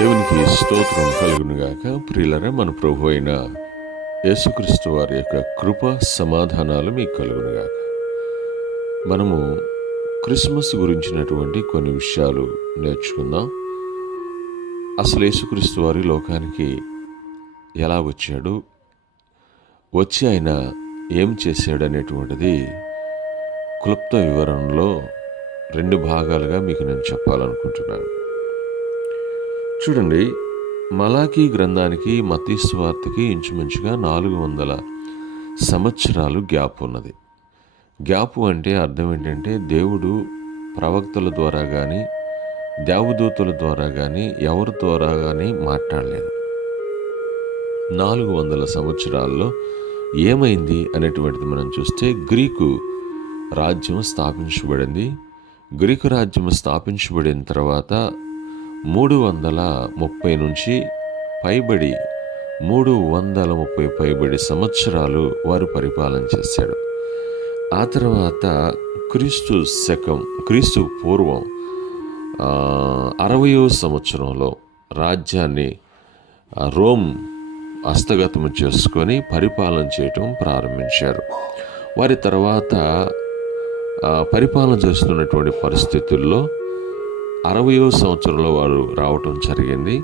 దేవునికి స్తోత్రం కలుగునుగాక. ప్రియులరా, మన ప్రభు అయిన యేసుక్రీస్తు వారి యొక్క కృప సమాధానాలు మీకు కలుగునుగాక. మనము క్రిస్మస్ గురించినటువంటి కొన్ని విషయాలు నేర్చుకుందాం. అసలు యేసుక్రీస్తు వారి లోకానికి ఎలా వచ్చాడు, వచ్చి ఆయన ఏం చేశాడు అనేటువంటిది క్లుప్త వివరణలో 2 భాగాలుగా మీకు నేను చెప్పాలనుకుంటున్నాను. చూడండి, మలాకీ గ్రంథానికి మత్తయి సువార్తకి ఇంచుమించుగా 400 సంవత్సరాలు గ్యాప్ ఉన్నది. గ్యాపు అంటే అర్థం ఏంటంటే, దేవుడు ప్రవక్తల ద్వారా కానీ దేవదూతల ద్వారా కానీ ఎవరి ద్వారా కానీ మాట్లాడలేదు. 400 సంవత్సరాల్లో ఏమైంది అనేటువంటిది మనం చూస్తే, గ్రీకు రాజ్యం స్థాపించబడింది. గ్రీకు రాజ్యం స్థాపించబడిన తర్వాత 330 నుంచి పైబడి 330 పైబడి సంవత్సరాలు వారు పరిపాలన చేశాడు. ఆ తర్వాత క్రీస్తు పూర్వం 60వ సంవత్సరంలో రాజ్యాన్ని రోమ్ హస్తగతం చేసుకొని పరిపాలన చేయటం ప్రారంభించారు. వారి తర్వాత పరిపాలన చేస్తున్నటువంటి పరిస్థితుల్లో 60వ సంవత్సరంలో వారు రావటం జరిగింది.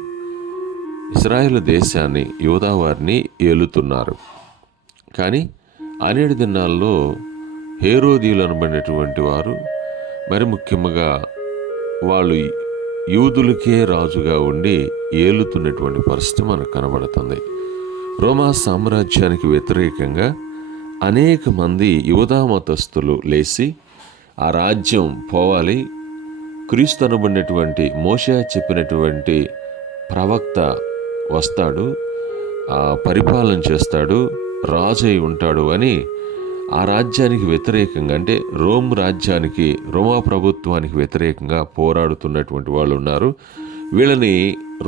ఇశ్రాయేలు దేశాన్ని, యూదా వారిని ఏలుతున్నారు. కానీ అనేటి దినాల్లో హేరోదీయులు అనబడినటువంటి వారు, మరి ముఖ్యంగా వాళ్ళు యూదులకే రాజుగా ఉండి ఏలుతున్నటువంటి పరిస్థితి మనకు కనబడుతుంది. రోమా సామ్రాజ్యానికి వ్యతిరేకంగా అనేక మంది యూదా మతస్థులు లేచి ఆ రాజ్యం పోవాలి, క్రీస్తు అనబడినటువంటి మోషే చెప్పినటువంటి ప్రవక్త వస్తాడు, పరిపాలన చేస్తాడు, రాజు అయి ఉంటాడు అని ఆ రాజ్యానికి వ్యతిరేకంగా, అంటే రోమా ప్రభుత్వానికి వ్యతిరేకంగా పోరాడుతున్నటువంటి వాళ్ళు ఉన్నారు. వీళ్ళని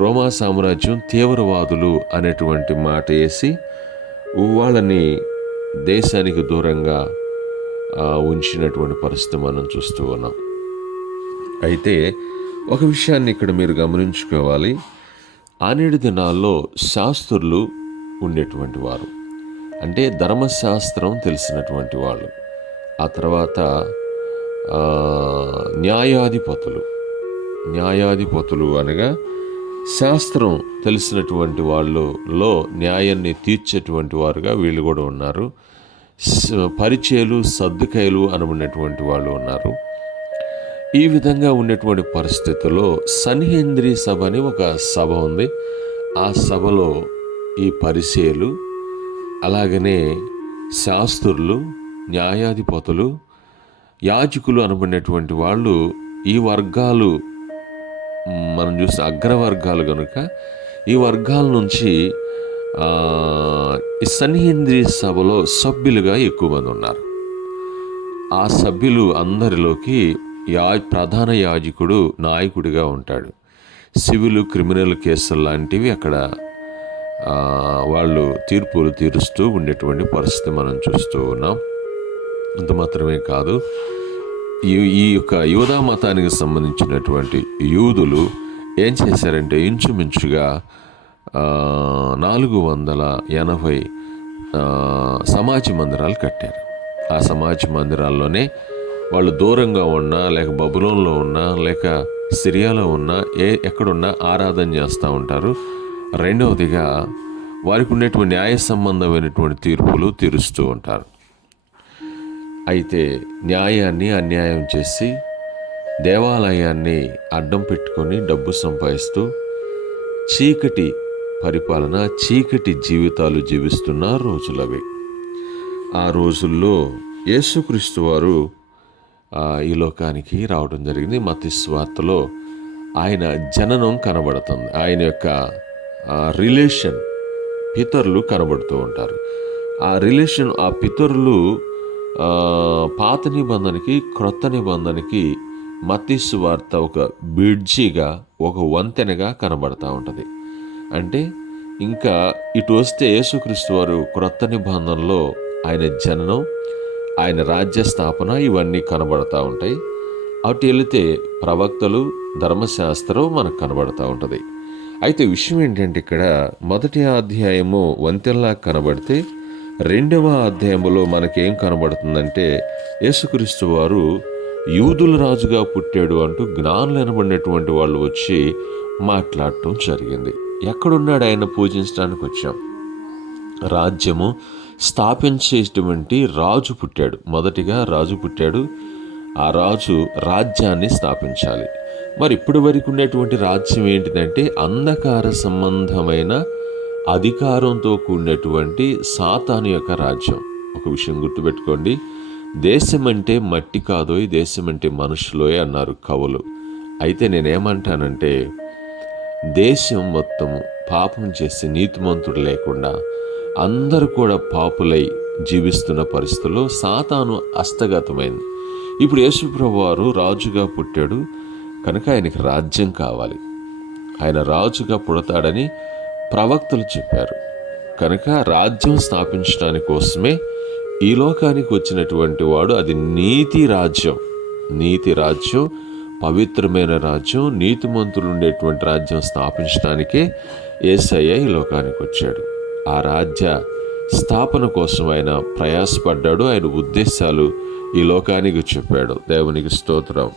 రోమా సామ్రాజ్యం తీవ్రవాదులు అనేటువంటి మాట వేసి వాళ్ళని దేశానికి దూరంగా ఉంచినటువంటి పరిస్థితి మనం చూస్తూ ఉన్నాం. అయితే ఒక విషయాన్ని ఇక్కడ మీరు గమనించుకోవాలి. ఆనేడు దినాల్లో శాస్త్రులు ఉండేటువంటి వారు, అంటే ధర్మశాస్త్రం తెలిసినటువంటి వాళ్ళు. ఆ తర్వాత న్యాయాధిపతులు అనగా శాస్త్రం తెలిసినటువంటి వాళ్ళలో న్యాయాన్ని తీర్చేటువంటి వారుగా వీళ్ళు కూడా ఉన్నారు. పరిచయులు, సద్దుకాయలు అనబడినటువంటి వాళ్ళు ఉన్నారు. ఈ విధంగా ఉండేటువంటి పరిస్థితుల్లో సన్హెద్రిన్ సభ అని ఒక సభ ఉంది. ఆ సభలో ఈ పరిచయులు, అలాగనే శాస్త్రులు, న్యాయాధిపతులు, యాజకులు అనబడినటువంటి వాళ్ళు, ఈ వర్గాలు మనం చూస్తే అగ్రవర్గాలు కనుక ఈ వర్గాల నుంచి ఈ సన్హెద్రిన్ సభలో సభ్యులుగా ఎక్కువ మంది ఉన్నారు. ఆ సభ్యులు అందరిలోకి ప్రధాన యాజకుడు నాయకుడిగా ఉంటాడు. సివిల్, క్రిమినల్ కేసులు లాంటివి అక్కడ వాళ్ళు తీర్పులు తీరుస్తూ ఉండేటువంటి పరిస్థితి మనం చూస్తూ ఉన్నాం. అంత మాత్రమే కాదు, ఈ యొక్క యూదా మతానికి సంబంధించినటువంటి యూదులు ఏం చేశారంటే ఇంచుమించుగా 480 సమాజ మందిరాలు కట్టారు. ఆ సమాజ మందిరాల్లోనే వాళ్ళు దూరంగా ఉన్నా, లేక బబులోన్లో ఉన్నా, లేక సిరియాలో ఉన్నా, ఎక్కడున్నా ఆరాధన చేస్తూ ఉంటారు. రెండవదిగా వారికి ఉన్నటువంటి న్యాయ సంబంధమైనటువంటి తీర్పులు తీరుస్తూ ఉంటారు. అయితే న్యాయాన్ని అన్యాయం చేసి దేవాలయాన్ని అడ్డం పెట్టుకొని డబ్బు సంపాదిస్తూ చీకటి పరిపాలన, చీకటి జీవితాలు జీవిస్తున్న రోజులవి. ఆ రోజుల్లో యేసుక్రీస్తు వారు ఈ లోకానికి రావడం జరిగింది. మత్తయి సువార్తలో ఆయన జననం కనబడుతుంది. ఆయన యొక్క రిలేషన్, పితరులు కనబడుతూ ఉంటారు. ఆ రిలేషన్, ఆ పితరులు పాత నిబంధనకి క్రొత్త నిబంధనకి మత్తయి సువార్త ఒక బ్రిడ్జిగా, ఒక వంతెనగా కనబడతా ఉంటుంది. అంటే ఇంకా ఇటు వస్తే యేసుక్రీస్తు వారు క్రొత్త నిబంధనలో ఆయన జననం, ఆయన రాజ్య స్థాపన ఇవన్నీ కనబడతా ఉంటాయి. అటు వెళితే ప్రవక్తలు, ధర్మశాస్త్రం మనకు కనబడతా ఉంటుంది. అయితే విషయం ఏంటంటే ఇక్కడ మొదటి అధ్యాయము వంతెనలా కనబడితే రెండవ అధ్యాయములో మనకేం కనబడుతుందంటే యేసుక్రీస్తు వారు యూదుల రాజుగా పుట్టాడు అంటూ జ్ఞానులు అనబడినటువంటి వాళ్ళు వచ్చి మాట్లాడటం జరిగింది. ఎక్కడున్నాడు ఆయన పూజించడానికి వచ్చాం. రాజ్యము స్థాపించేటువంటి రాజు పుట్టాడు. మొదటిగా రాజు పుట్టాడు. ఆ రాజు రాజ్యాన్ని స్థాపించాలి. మరి ఇప్పటి వరకు ఉన్నటువంటి రాజ్యం ఏంటిదంటే అంధకార సంబంధమైన అధికారంతో కూడినటువంటి సాతాను యొక్క రాజ్యం. ఒక విషయం గుర్తుపెట్టుకోండి, దేశం అంటే మట్టి కాదోయ్, దేశం అంటే మనుషులోయ్ అన్నారు కవులు. అయితే నేనేమంటానంటే దేశం మొత్తము పాపం చేసి నీతిమంతుడు లేకుండా అందరూ కూడా పాపులై జీవిస్తున్న పరిస్థితుల్లో సాతాను హస్తగతమైంది. ఇప్పుడు యేసుప్రభువు వారు రాజుగా పుట్టాడు కనుక ఆయనకి రాజ్యం కావాలి. ఆయన రాజుగా పుడతాడని ప్రవక్తలు చెప్పారు. కనుక రాజ్యం స్థాపించడానికి కోసమే ఈ లోకానికి వచ్చినటువంటి వాడు. అది నీతి రాజ్యం, నీతి రాజ్యం, పవిత్రమైన రాజ్యం, నీతిమంతులు ఉండేటువంటి రాజ్యం స్థాపించడానికే యేసయ్య ఈ లోకానికి వచ్చాడు. ఆ రాజ్య స్థాపన కోసం ఆయన ప్రయాసపడ్డాడు. ఆయన ఉద్దేశాలు ఈ లోకానికి చెప్పాడు. దేవునికి స్తోత్రం.